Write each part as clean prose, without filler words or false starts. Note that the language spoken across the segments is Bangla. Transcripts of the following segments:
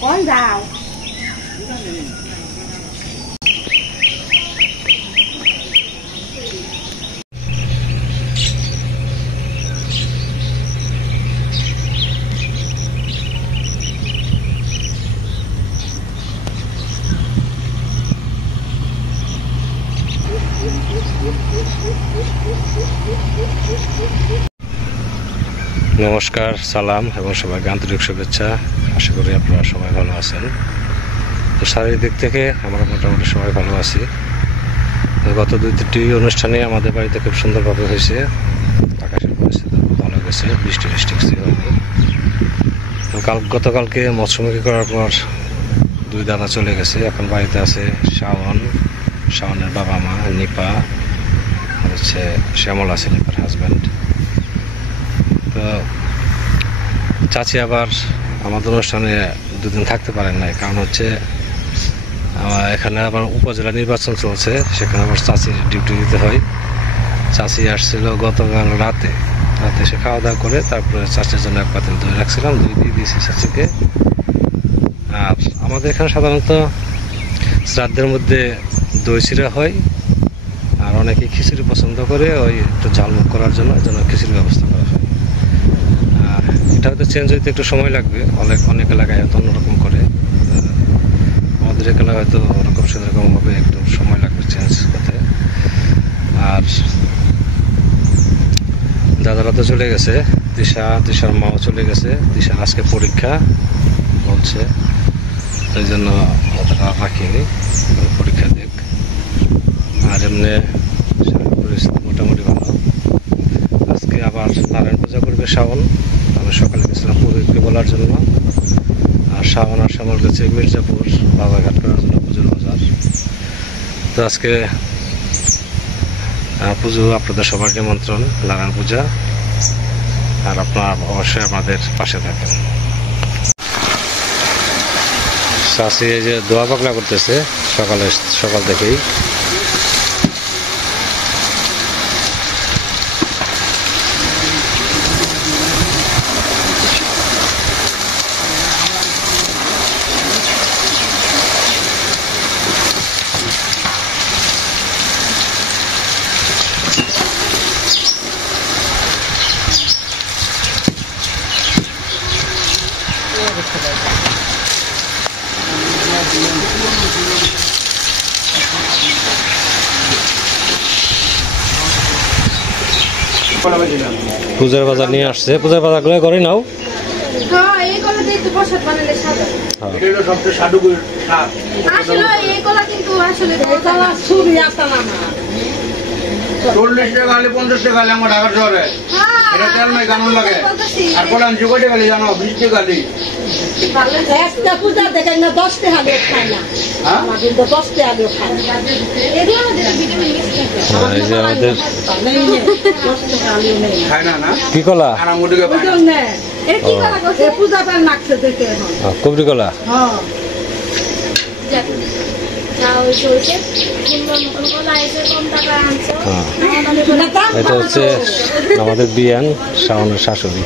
কখন যাও? নমস্কার, সালাম এবং সবাইকে আন্তরিক শুভেচ্ছা। আশা করি আপনারা সবাই ভালো আছেন। তো শারীরিক দিক থেকে আমরা মোটামুটি সবাই ভালো আছি। গত 2-3টি অনুষ্ঠানে আমাদের বাড়িতে খুব সুন্দরভাবে হয়েছে। আকাশের পরিস্থিতি খুব ভালো গেছে, বৃষ্টি কিছু হয়নি। গতকালকে মৎস্যমুখী করার পর 2 দাদা চলে গেছে। এখন বাড়িতে আছে শাওনের বাবা মা, নিপা আর হচ্ছে শ্যামল আছে, নিপার হাজব্যান্ড। তো চাচি আবার আমাদের অনুষ্ঠানে 2 দিন থাকতে পারেন নাই, কারণ হচ্ছে এখানে আবার উপজেলা নির্বাচন চলছে, সেখানে আবার চাচির ডিউটি দিতে হয়। চাচি আসছিল গতকাল রাতে সে খাওয়া দাওয়া করে তারপরে চাচির জন্য 1 পাতিল দই রাখছিলাম, দই দিয়ে দিয়েছি চাচিকে। আর আমাদের এখানে সাধারণত শ্রাদ্ধের মধ্যে দই চিরা হয়, আর অনেকে খিচুড়ি পছন্দ করে, ওই একটু ঝালমুখ করার জন্য খিচুড়ির ব্যবস্থা করা হয়। এটা হয়তো চেঞ্জ হইতে একটু সময় লাগবে, অনেক এলাকায় হয়তো অন্যরকম করে, আমাদের এখানে হয়তো ওরকম সেরকম হবে, একটু সময় লাগবে চেঞ্জ হতে। আর দাদারা তো চলে গেছে, তিশার মাও চলে গেছে। তিশার আজকে পরীক্ষা বলছে, এই জন্য ওটা রাখিনি, পরীক্ষা দিক। আর এমনি পরিস্থিতি মোটামুটি ভালো। আজকে আবার নারায়ণ পূজা করবে শাওন। আমি সকালে গেছিলাম পুরোহিতকে বলার জন্য, আর শাওন আর শ্যামল গেছে মির্জাপুর বাবাঘাট করার জন্য পুজোর বাজার। তো আজকে পুজো আপনাদের সবার নিমন্ত্রণ, নারায়ণ পূজা। আর আপনারা অবশ্যই আমাদের পাশে থাকেন। চাষি এই যে দোয়া পাকলা করতেছে সকাল থেকেই। পূজার বাজার নিয়ে আসছে, পূজার বাজার গুলো করে নাও। চল্লিশ টাকা খালি 50 টাকা খালি আমার ঢাকার শহরে এটা তেল নাই কানুন লাগে। আর বললাম জুগাটে খালি জানো 20 টাকা খালি একটা পূজা দেখেন না 10 টাকা দিয়ে খায় না, আমাদের তো 10 টাকা দিয়ে খায়। এগুলো এই যে আমাদের খায় না না কি কলা আর মুড়িকে পায় না। এর কি কলা করছে? পূজা পান নাকছে দেখে এখন কবরি কলা। হ্যাঁ এটা হচ্ছে আমাদের বিয়ান, শাওনের শাশুড়ি।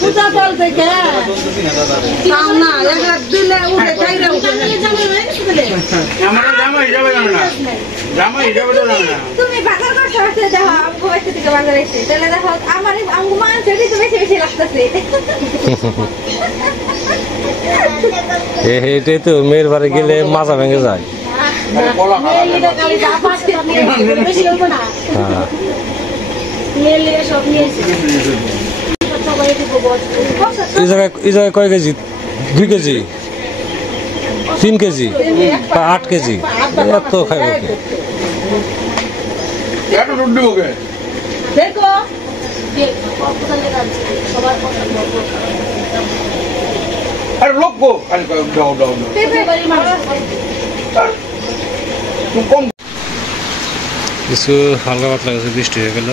পূজা ফল দেখে না দিলে উঠে খাইলে উঠে আমার জামা হিসাবে জানে না, জামা হিসাবে তো জানে না। তুমি বাজার করতে আসছে, দেখো আমগো বাড়ি থেকে বাজার এসে তাহলে দেখো আমার আমগো মাংস দিতে বেশি লাগতেছে। এটাই তো মেয়ের বাড়ি গেলে মাজা ভেঙে যায়। এই জায়গায় কয় কেজি? 2 কেজি, 3 কেজি বা 8 কেজি, এত খাইব দেখো আরে লোক গো খালি কিছু হালকা পাতলা কিছু বৃষ্টি হয়ে গেল।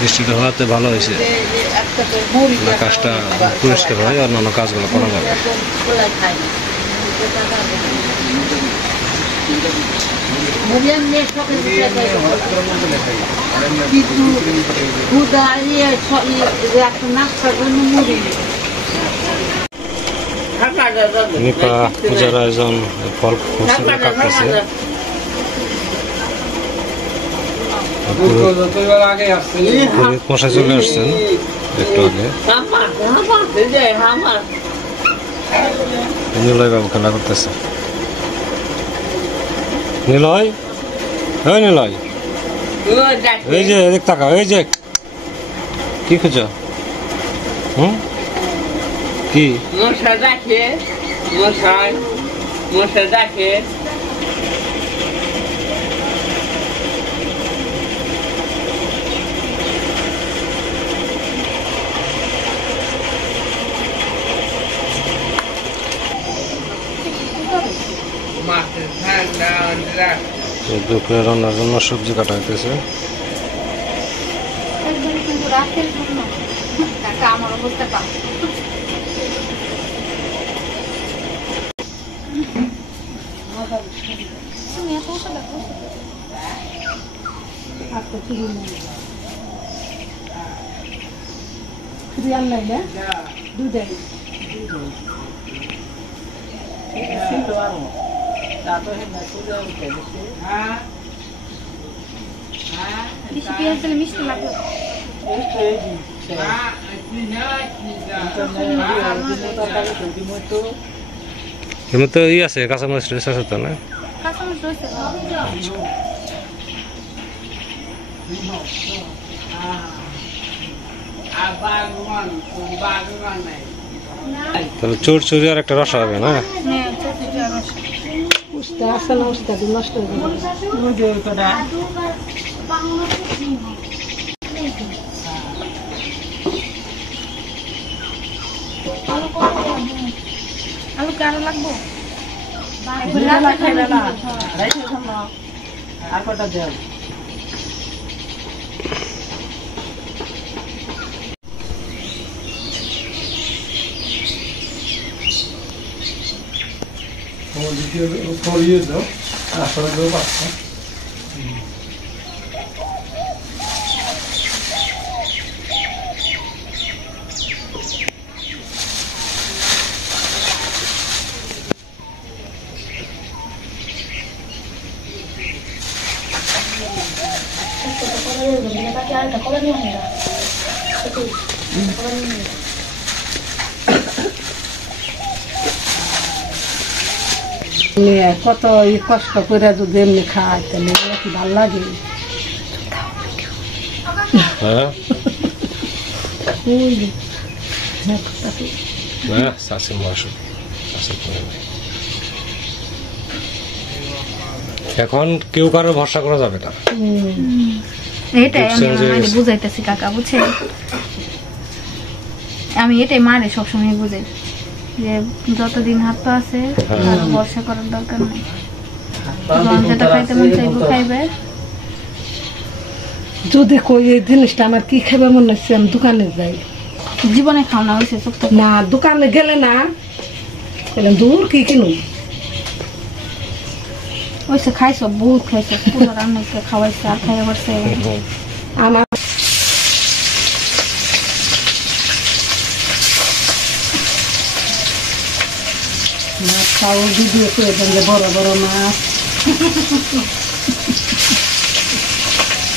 বৃষ্টিটা হওয়াতে ভালো হয়েছে, আকাশটা পরিষ্কার হয়, অন্যান্য কাজগুলো করা যাবে। মুরিয়ান নিয়ে সকালে কিন্তু খুদা একটা নাস্তার জন্য মুড়ি নিপা পূজার আয়োজন ফল কাটতেছে। পুরোহিত মশাই চলে আসছেন একটু আগে। নিলয় বাবু খেলা করতেছে। নিলয়, ওই নিলয়, এই যে এদিক তাকাও, এই যে কি খুঁজো? কি মশা ডাকে, মশা ডাকে। দুপুরে রান্নার জন্য সবজি কাটা হইতেছে। আমার অবস্থা মিষ্টি লাগলো এমনি তো ই আছে কাঁচামরিচ রয়েছে আছে তো না? তাহলে চোর চুরি আর একটা রসা হবে না? আছে না উস্তা নষ্ট আলু কারো লাগবো আর কটা দেব ফলিয়ে দাও আসলে দেবো পাঁচটা। কত কষ্ট করে যদি এমনি খায় তাহলে কি ভাল লাগে? এখন কেউ কারো ভরসা করা যাবে না। এটাই আমি বুঝাইতেছি কাকা, বুঝছেন? আমি এটাই মারে সবসময় বুঝাই যে যতদিন হাত পা আছে কারো ভরসা করার দরকার নেই। যেটা খাইতে মন চাইবো খাইবে। যদি কই এই জিনিসটা আমার কি খাইবে মনে হচ্ছে আমি দোকানে যাই। জীবনে খাও না হয়েছে চোখ না দোকানে গেলে না দূর কি কিনু ওইসে খাইছো, বহুত খাইছো, পুরো রান্না খাওয়াইছে আর খাইয়া পারছে আমার। মাছ খাওয়া ভিডিও করে দেন যে বড় বড় মাছ।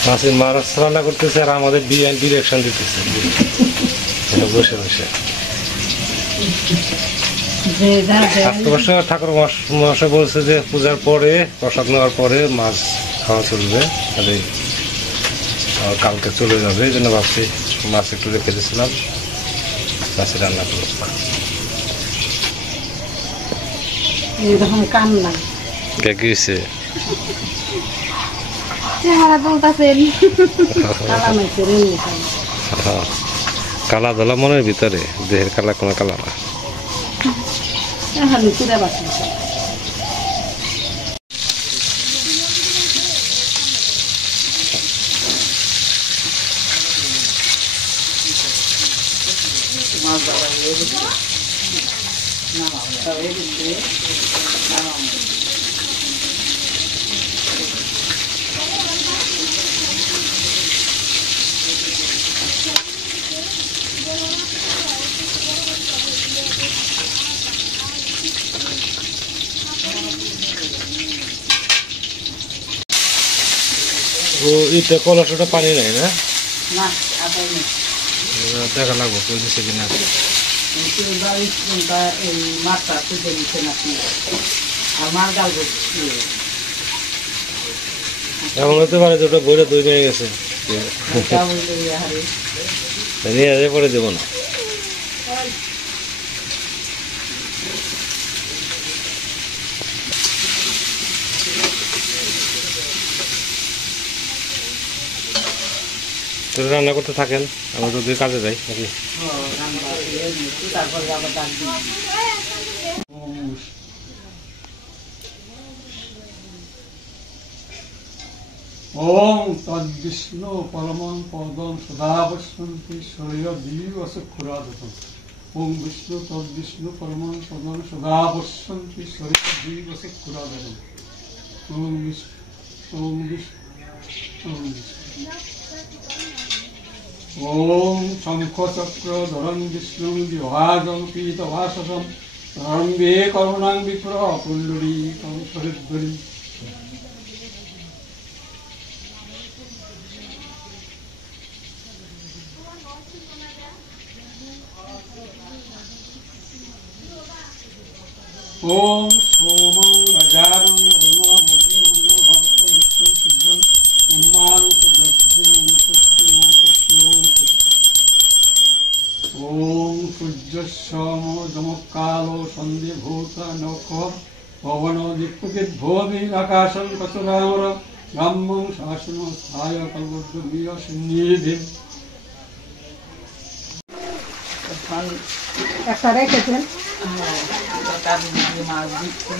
মাছের মাছ রান্না করতেছে আর আমাদের ডিরেকশন দিতেছে বসে বসে। ঠাকুর মশাই বলছে যে পূজার পরে প্রসাদ নেওয়ার পরে মাছ খাওয়া চলবে, তাহলে কালকে চলে যাবে। এই জন্য ভাবছি মাছ একটু রেখে দিয়েছিলাম, মাছের রান্না করবো। এরকম কান্না গেছে চেহারা বলতেছেন কালা ধলা মনের ভিতরে, দেহের কালা কোনো কালা না। ও এটা কলসটা পানি নাই না না আবার নেই দেখা লাগবো কই দিছে কিনা এই মাছটা খুঁজে নিচ্ছে নাকি আমার গাল এমন হতে পারে যে ওটা বইটা দই নিয়ে গেছে নিয়ে আসে পরে দেবো না তোরা রান্না করতে থাকেন আমরা তো দুই কাজে যাই নাকি তারপরে আবার ডাক দিই ओम तद्विष्णु परमं पदं सदा पश्यन्ति शरीरदीवसुखुरादतम् ओम विष्णु तद्विष्णु परमं पदं सदा पश्यन्ति शरीरदीवसुखुरादतम् ओम विष्णु ओम शंखचक्रधरं विष्णुं विभाजं पीतवाससं रम्भे करुणां विप्र पुण्डरीकं हरिद्वरी ओम सोमं अजारं वरुणं भवतं विष्णुं शुद्धं ब्रह्माणं सुदर्शनं सुष्टिं सुष्टिं ओम सूर्यस्यमो दमकालो सन्धिभूता नखो पवनो दिक्पतिर्भोधि आकाशं कसुरामर ब्रह्मं शासनं स्थाय कल्पद्रुमिय सिन्निधिं একটা রেখেছেন মাছ দিচ্ছি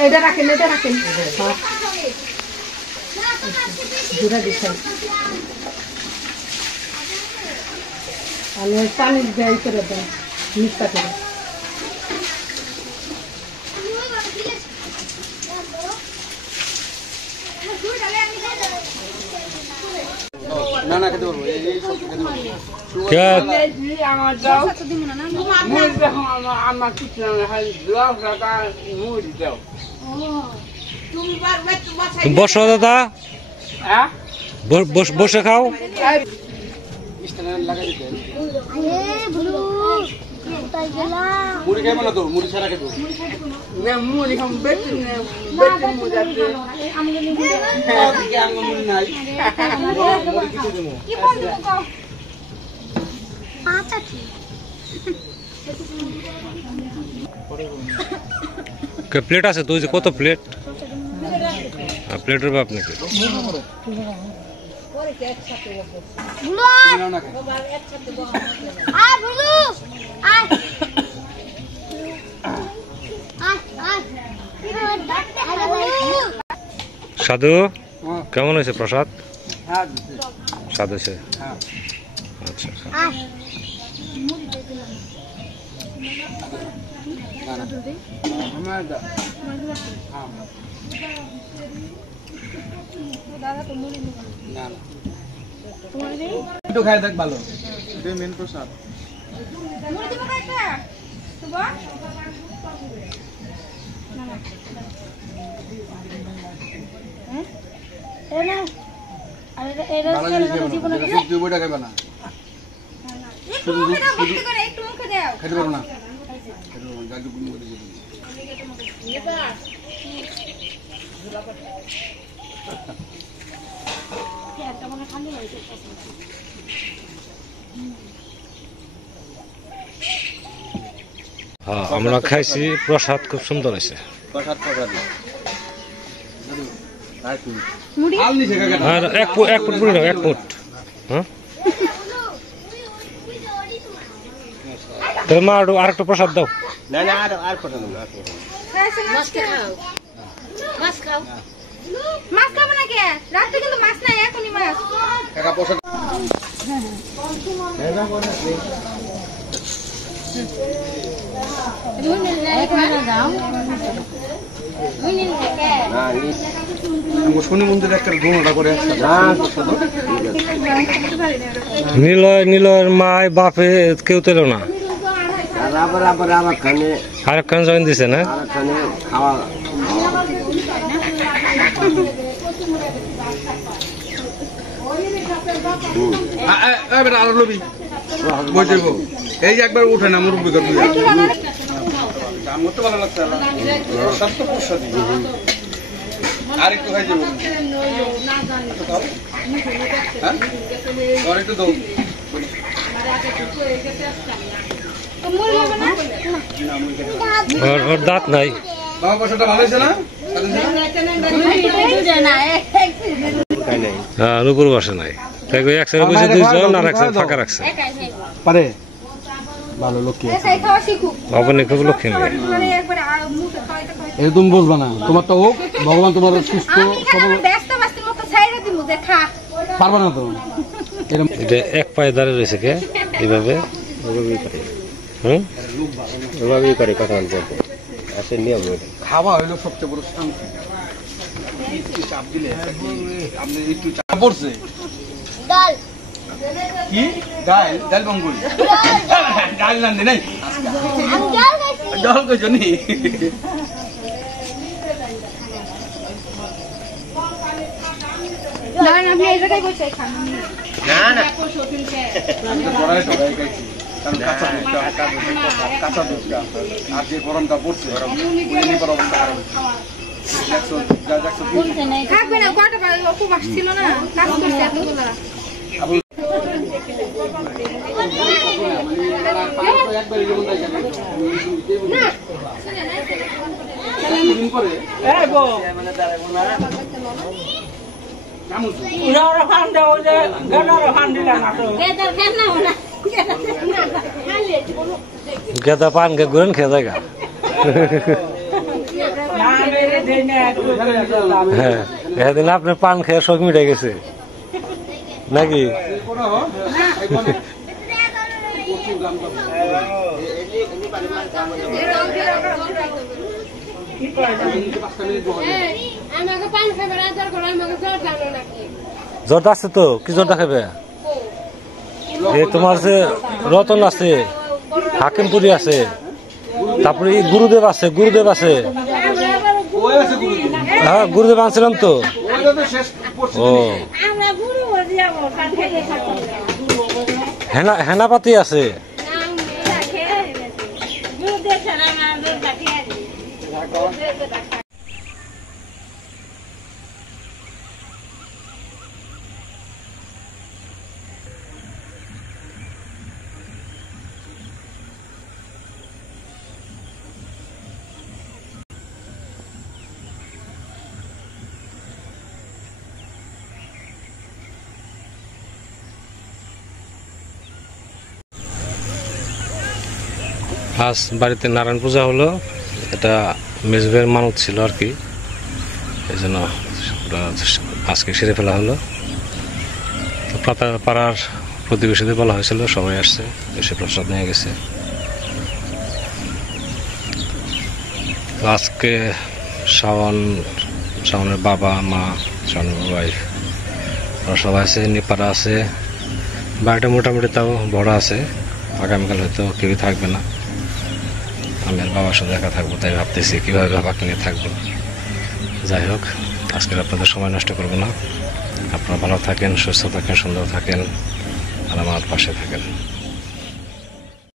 এটা রাখেন এটা রাখেন দুটা দিচ্ছেন আমি পানি দেয় করে দেন মিক্সটা করে না না খেতে পারবো এই সব খেতে পারবো আমার দাও মুড়ি দেখো আমার কিছু না হয় দাও টাকা মুড়ি দাও তুমি বসো দাদা হ্যাঁ বসে খাও লাগাই দিতে মুড়ি খাইবো না তো মুড়ি ছাড়া খেতে না মুড়ি খাম বেশি মুড়ি আছে মুড়ি নাই মুড়ি কিছু দেবো প্লেট আছে তো কত প্লেট প্লেটের বাপ নাকি সাধু কেমন হয়েছে প্রসাদ স্বাদ হয়েছে আচ্ছা একটু খাই দেখ ভালো এটাই মেন প্রসাদ বইটা খাইবা না খাইতে পারবো না হ্যাঁ আমরা খাইছি প্রসাদ খুব সুন্দর হয়েছে আর এক ফুট পুরি নাও 1 ফুট হ্যাঁ তোর মা আরেকটা প্রসাদ দাও আর প্রসাদ মাছ খাও মাছ খাবো না কে রাতে কিন্তু মাছ নাই এখনই মাছ কাকা প্রসাদ শনি মন্দিরে একটা ঘুমোটা করে নিলয়ের মায় বাপে কেউ তেল না, আরেকখানে জয়েন দিছে না। আরো লবি এই যে একবার উঠে না মুরব্বী করবি ভালো লাগছে আর একটু খাই যাবো একটু দৌ ওর দাঁত নাই। বাবা পয়সাটা ভালো হয়েছে না? উপর বসে নাই, এক সাইড বসে দুইজন আর এক সাইড ফাঁকা রাখছে। পারে ভালো লক্ষ্মী অবনী খুব লক্ষ্মী মেয়ে। এটা তুমি বুঝবা না, তোমার তো হোক ভগবান তোমার সুস্থ সবল পারবা না তো। এটা এক পায়ে দাঁড়িয়ে রয়েছে কে এইভাবে এভাবেই করে কথা বলতে আসে নিয়ম। খাওয়া হইলো সবচেয়ে বড় শান্তি। চাপ দিলে আপনি একটু চাপ পড়ছে কি ডাল ডাল বঙ্গুল ডাল না নাই ডাল কইছো নি না না পড়াই তো গাই গাইছি কারণ কাঁচা দুধটা আর যে গরমটা পড়ছে উনি বড় অবস্থা থাকবে না, কটা খুব আসছিল না, কাজ করছে এতগুলো। গেদা পান কে ঘুরেন খেয়ে যায়। হ্যাঁ, এদিন আপনার পান খেয়ে শখ মিটে গেছে নাকি? জ্বর আছে তো, কি জ্বরটা খাবে? এই তোমার যে রতন আছে, হাকিমপুরি আছে, তারপরে গুরুদেব আছে, গুরুদেব আছে। হ্যাঁ, গুরুদেব আনছিলাম তো। ও হেনাপাতি আছে। আজ বাড়িতে নারায়ণ পূজা হলো, এটা মেজবের মানত ছিল আর কি, এই জন্য আজকে সেরে ফেলা হলো। পাড়ার প্রতিবেশীদের বলা হয়েছিল, সবাই আসছে, এসে প্রসাদ নিয়ে গেছে। আজকে শাওনের বাবা মা, শাওনের ওয়াইফ ওরা সবাই আছে, নিপাড়া আছে। বাড়িটা মোটামুটি তাও বড় আছে, আগামীকাল হয়তো কেউই থাকবে না, আমি আর বাবার সাথে একা থাকবো, তাই ভাবতেছি কীভাবে বাবাকে নিয়ে থাকবো। যাই হোক, আজকের আপনাদের সময় নষ্ট করবো না। আপনারা ভালো থাকেন, সুস্থ থাকেন, সুন্দর থাকেন, আর আমার পাশে থাকেন।